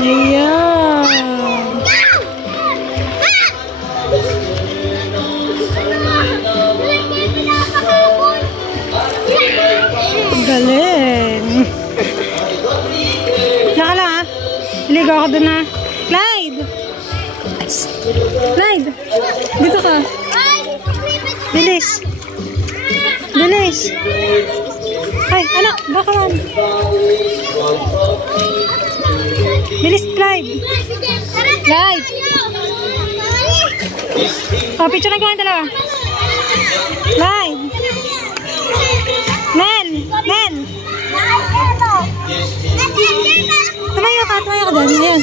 Ayan. Galing. Naka lang ha. Ligo ako dun ha. Clyde! Clyde! Dito ka. Bilis. Bilis. Ay, anak, baka man. Bilis, Clyde. Clyde. Oh, picture na ko ang dalawa. Clyde. Mel. Mel. Tumayo ka doon. Ayan.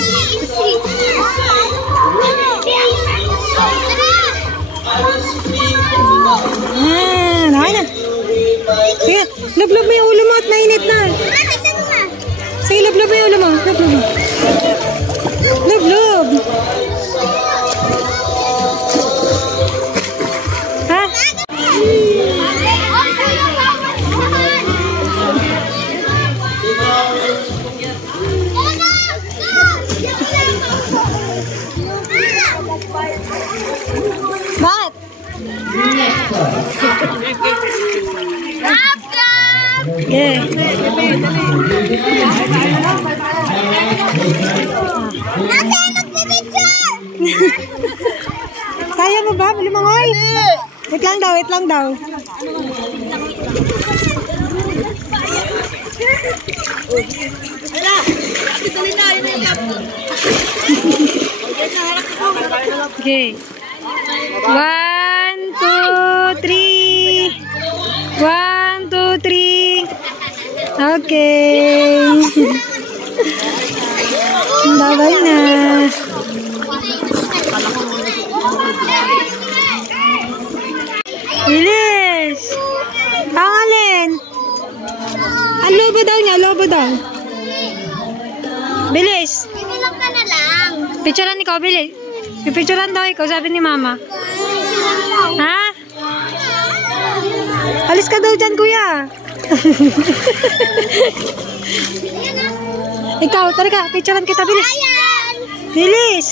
Nakay na. Sige, lub-lub mo yung ulo mo at mainit na. Sige, lub-lub mo yung ulo mo. Lub-lub mo. Lub-lub. Ha? Bakit? Yeah. Kaya mo ba? Lumangoy? Wait lang daw, wait lang daw. Okay. 1, 2, 3. 1, 2, 3. Okay. Bye-bye na. Bilis. Pangalin. Ang lobo daw niya, lobo daw. Bilis. Binilang ka na lang. Picturean ikaw, bilis. Pipicturean daw ikaw, sabi ni mama. Ha? Alis ka daw dyan, kuya. Ikaw, tara ka, picturean kita, bilis. Bilis.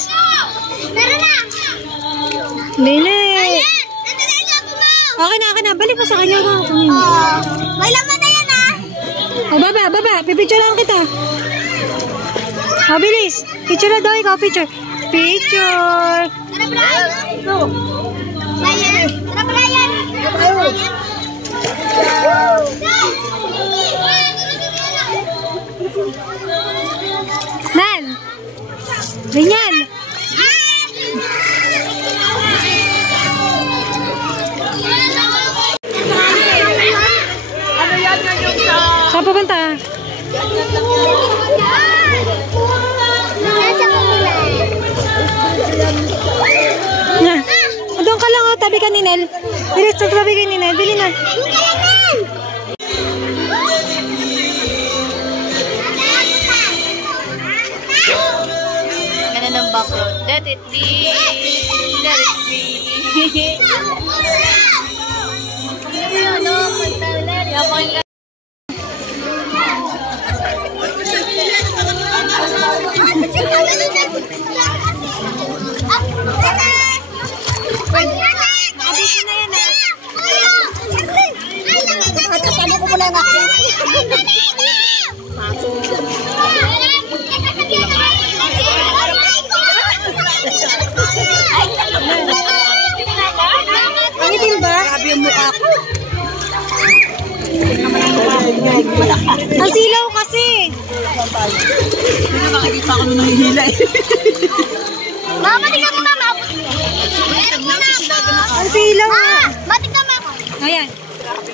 Tara na. Bilis. Okay na, balik mo sa kanya. May laman na yan ah. O, baba, pipicturean kita. O, bilis. Picture daw ikaw, picture. Picture. Tara, Brian. Brian. Tara, Brian. Nan. Ganyan. Saan pupunta? Doon ka lang, oh, tabi ka ni Nel. Bilis, tabi ka ni Nel. Bili na. Ganda ng background. Let it be. Let it be. Pangitin ba? Grabe yung mukha ko. Ang silaw kasi. Hindi na makikita ko nung nahihila eh. Mama, tingnan mo mama. Ang silaw. Ma, tingnan mo ako. Ayan. Mama,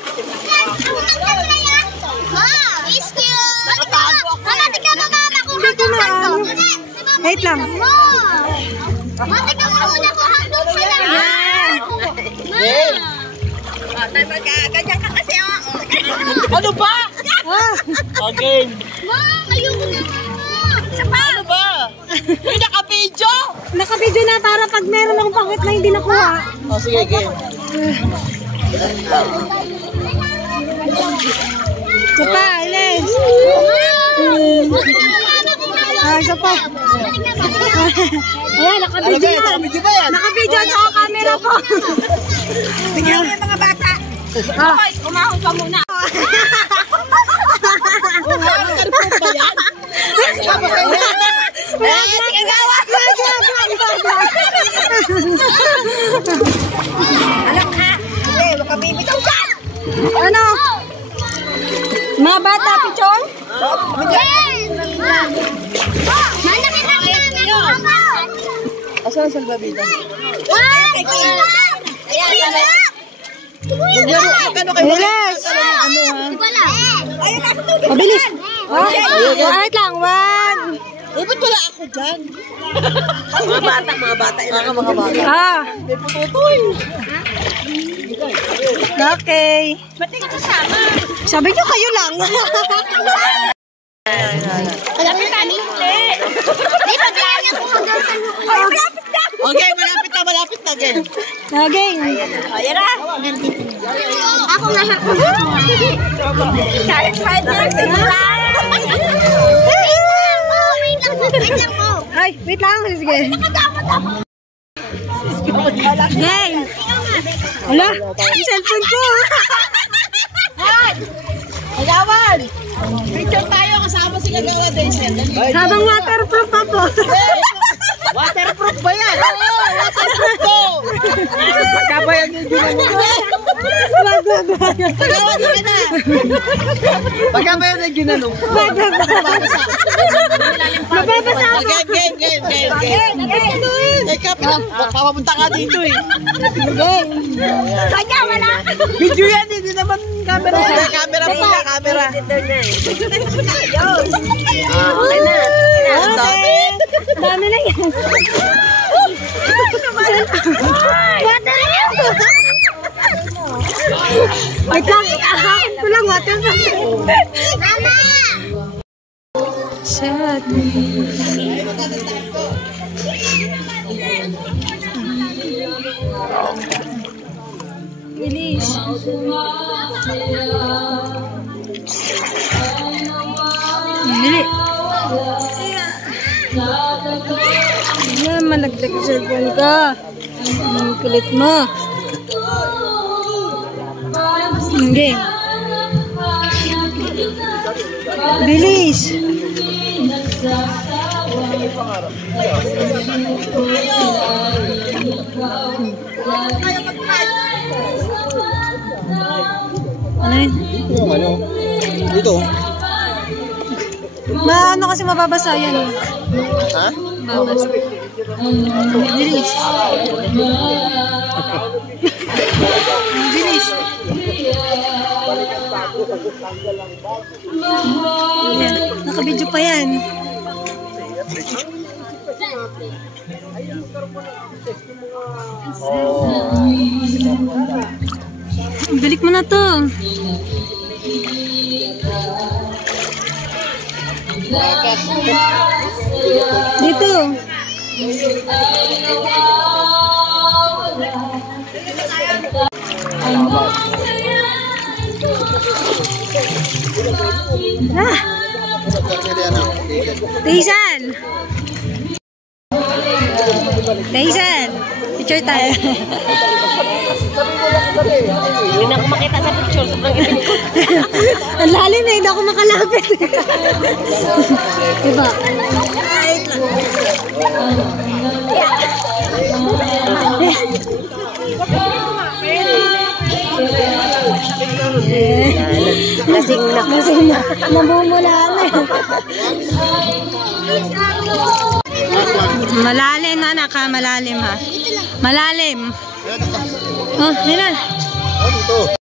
tingnan mo mama kung hanggang saan to. Wait lang. Mama, tingnan mo muna kung hanggang saan. Ganyan ka kasi ano ba? Again. Mom, ayoko na mama. Ano ba? May naka-video? Naka-video na para pag meron akong pakit na hindi nakuha. Oh, sige, again. Isa pa, Alex. Isa pa. Ayan, nakabidyo yan. Nakabidyo ba yan? Nakabidyo at saka camera po. Tingnan mo yung mga bata. Hoy, umahon ka muna. Alam ka. Hindi, makabibitaw ka. Ano? Mga bata, pichong? Asan ang salbabida? Bilis! Mabilis! Wait lang, one. Eh, ba't wala ako dyan? Mga bata. Mga bata. Ah, May pututoy. okay. Ba't di ka kasama? Sabi nyo kayo lang. Malapit na ni Huli. Di ba ganyan ko hanggang sa Huli? Ay, malapit na! Okay, malapit na, game. Naging. Ayan na. Ako nga. Kahit fighter, sigla. Wait lang po. Ay, wait lang. Sige. Game. Wala. Yung cellphone ko. Agawan! Picture tayo kasama si Gagawa Daisy. Habang waterproof pa po. Waterproof ba yan? Oo, waterproof to! Magkabayan yung ginano. Pagawa na ka na. Magkabayan yung ginano. Mababasa ako. Game. Teka, papapunta ka dito eh. Kanya, wala. Video yan, hindi naman camera. Camera muna, camera. Okay na. Ang dami. Dami na yan. Water yan. Wait lang. Ahakin ko lang water. Mama! Shut. Bilis. Dili. Yan, malagdag sa cellphone ka. Ang kulit mo. Okay. Bilis. Ano yun? Dito. Ano kasi mababasa yan. Ha? Mababasa. Bilis. Bilis. Yan. Nakabidyo pa yan. Balik mo na to. Dito. Ah. Taysan. Taysan. Picture tayo. Hindi na ako makita sa picture. Sobrang itim ko. Ang lalim eh. Hindi ako makalapit. Diba? Lasing na. Lasing na. Namumula na. Malalim na anak ha. Malalim ha. Malalim. Oh, nila. Dito.